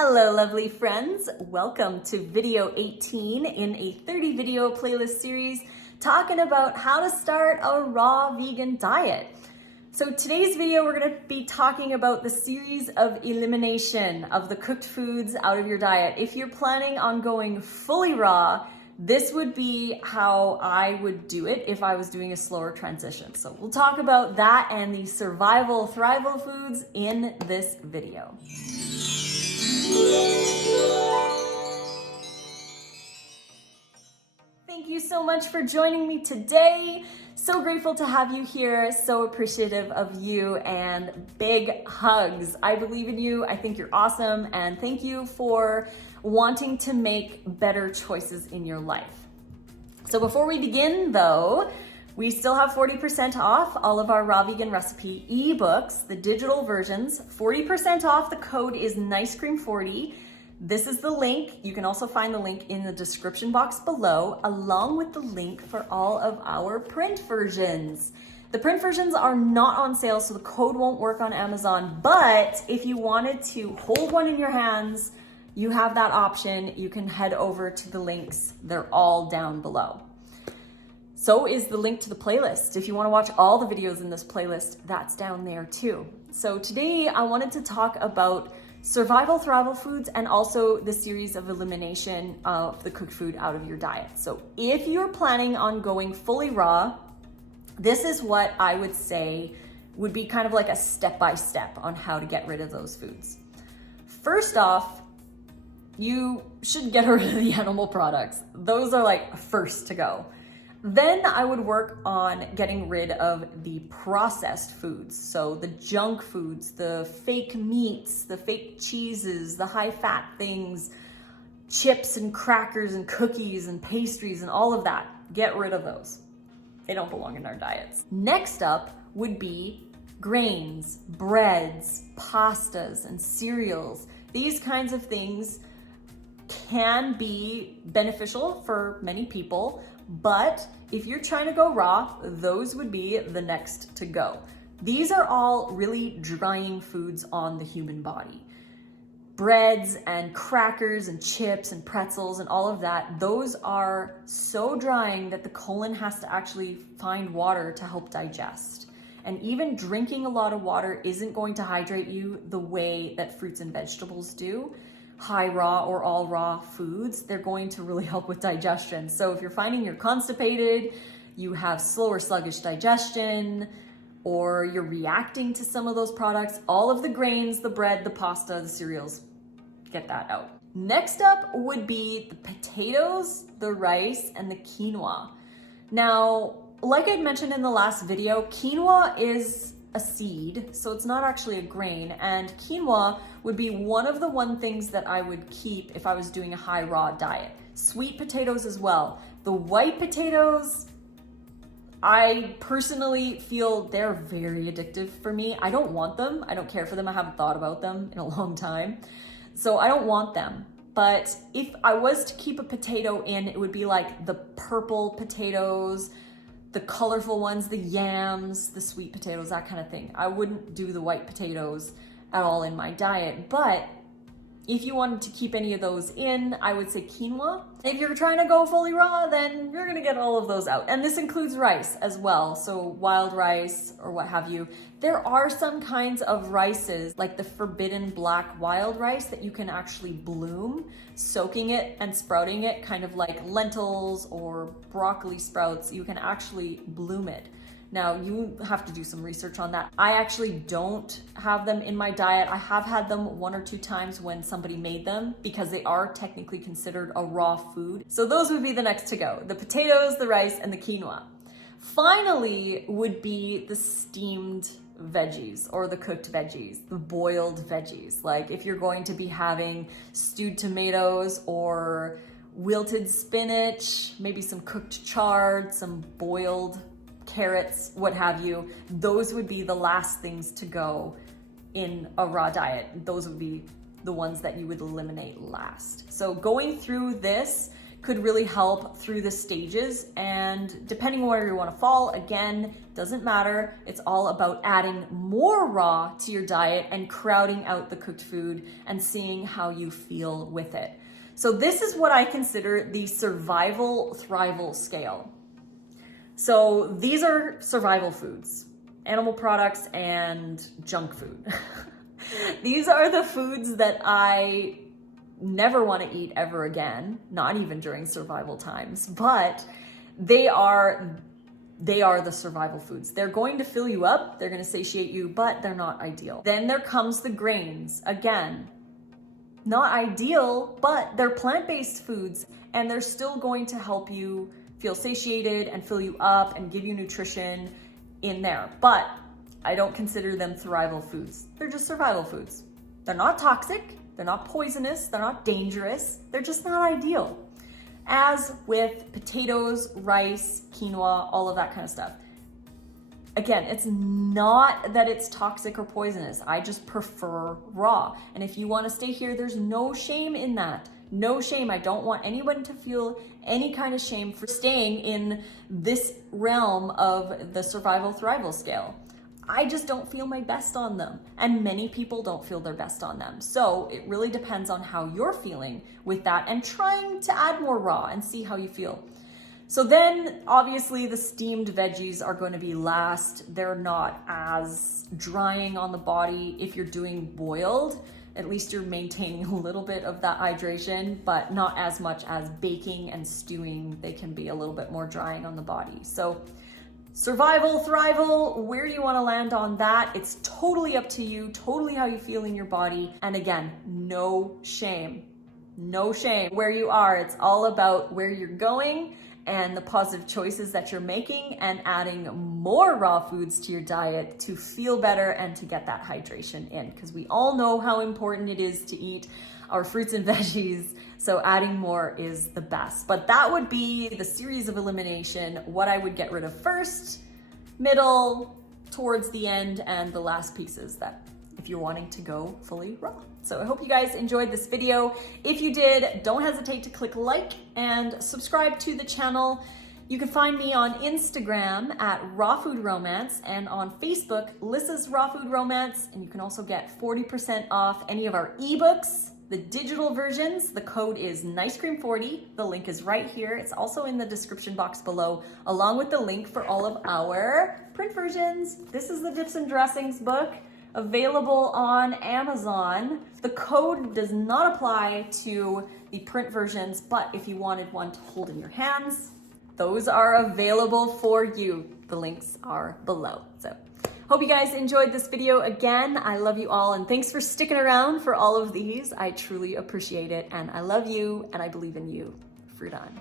Hello, lovely friends. Welcome to video 18 in a 30 video playlist series talking about how to start a raw vegan diet. So today's video, we're going to be talking about the series of elimination of the cooked foods out of your diet. If you're planning on going fully raw, this would be how I would do it if I was doing a slower transition. So we'll talk about that and the survival thrival foods in this video. Thank you so much for joining me today. So grateful to have you here. So appreciative of you and big hugs. I believe in you. I think you're awesome. And thank you for wanting to make better choices in your life. So before we begin though, we still have 40% off all of our raw vegan recipe ebooks, the digital versions, 40% off. The code is NICECREAM40. This is the link. You can also find the link in the description box below, along with the link for all of our print versions. The print versions are not on sale, so the code won't work on Amazon, but if you wanted to hold one in your hands, you have that option. You can head over to the links. They're all down below. So is the link to the playlist. If you want to watch all the videos in this playlist, that's down there too. So today I wanted to talk about survival thrival foods and also the series of elimination of the cooked food out of your diet. So if you're planning on going fully raw, this is what I would say would be kind of like a step-by-step on how to get rid of those foods. First off, you should get rid of the animal products. Those are like first to go. Then I would work on getting rid of the processed foods. So the junk foods, the fake meats, the fake cheeses, the high fat things, chips and crackers and cookies and pastries and all of that. Get rid of those. They don't belong in our diets. Next up would be grains, breads, pastas, and cereals. These kinds of things can be beneficial for many people, but if you're trying to go raw, those would be the next to go. These are all really drying foods on the human body. Breads and crackers and chips and pretzels and all of that, those are so drying that the colon has to actually find water to help digest. And even drinking a lot of water isn't going to hydrate you the way that fruits and vegetables do. High raw or all raw foods, they're going to really help with digestion. So if you're finding you're constipated, you have slow or sluggish digestion, or you're reacting to some of those products, all of the grains, the bread, the pasta, the cereals, get that out. Next up would be the potatoes, the rice, and the quinoa. Now, like I'd mentioned in the last video, quinoa is a seed, so it's not actually a grain, and quinoa would be one of the things that I would keep if I was doing a high raw diet. Sweet potatoes as well. The white potatoes, I personally feel they're very addictive for me. I don't want them. I don't care for them. I haven't thought about them in a long time, so I don't want them. But if I was to keep a potato in, it would be like the purple potatoes, the colorful ones, the yams, the sweet potatoes, that kind of thing. I wouldn't do the white potatoes at all in my diet, but if you wanted to keep any of those in, I would say quinoa. If you're trying to go fully raw, then you're gonna get all of those out. And this includes rice as well, so wild rice or what have you. There are some kinds of rices, like the forbidden black wild rice, that you can actually bloom, soaking it and sprouting it, kind of like lentils or broccoli sprouts. You can actually bloom it. Now, you have to do some research on that. I actually don't have them in my diet. I have had them 1 or 2 times when somebody made them because they are technically considered a raw food. So those would be the next to go. The potatoes, the rice, and the quinoa. Finally would be the steamed veggies or the cooked veggies, the boiled veggies. Like if you're going to be having stewed tomatoes or wilted spinach, maybe some cooked chard, some boiled carrots, what have you, those would be the last things to go in a raw diet. Those would be the ones that you would eliminate last. So going through this could really help through the stages. And depending on where you want to fall, again, doesn't matter. It's all about adding more raw to your diet and crowding out the cooked food and seeing how you feel with it. So this is what I consider the survival thrival scale. So these are survival foods, animal products and junk food. These are the foods that I never want to eat ever again, not even during survival times, but they are the survival foods. They're going to fill you up, they're going to satiate you, but they're not ideal. Then there comes the grains. Again, not ideal, but they're plant-based foods and they're still going to help you feel satiated and fill you up and give you nutrition in there. But I don't consider them thrival foods. They're just survival foods. They're not toxic, they're not poisonous, they're not dangerous, they're just not ideal. As with potatoes, rice, quinoa, all of that kind of stuff. Again, it's not that it's toxic or poisonous. I just prefer raw. And if you want to stay here, there's no shame in that. No shame. I don't want anyone to feel any kind of shame for staying in this realm of the survival thrival scale. I just don't feel my best on them. And many people don't feel their best on them. So it really depends on how you're feeling with that and trying to add more raw and see how you feel. So then obviously the steamed veggies are going to be last. They're not as drying on the body. If you're doing boiled, at least you're maintaining a little bit of that hydration, but not as much as baking and stewing. They can be a little bit more drying on the body. So survival, thrival, where you want to land on that, it's totally up to you, totally how you feel in your body. And again, no shame. No shame where you are. It's all about where you're going and the positive choices that you're making and adding more raw foods to your diet to feel better and to get that hydration in. Because we all know how important it is to eat our fruits and veggies. So adding more is the best. But that would be the series of elimination, what I would get rid of first, middle, towards the end, and the last pieces that if you're wanting to go fully raw. So I hope you guys enjoyed this video. If you did, don't hesitate to click like and subscribe to the channel. You can find me on Instagram at Raw Food Romance and on Facebook, Lissa's Raw Food Romance. And you can also get 40% off any of our ebooks, the digital versions. The code is NICECREAM40. The link is right here. It's also in the description box below, along with the link for all of our print versions. This is the Dips and Dressings book, available on Amazon. The code does not apply to the print versions, but if you wanted one to hold in your hands, those are available for you. The links are below. So hope you guys enjoyed this video. Again, I love you all and thanks for sticking around for all of these. I truly appreciate it and I love you and I believe in you. Fruit on.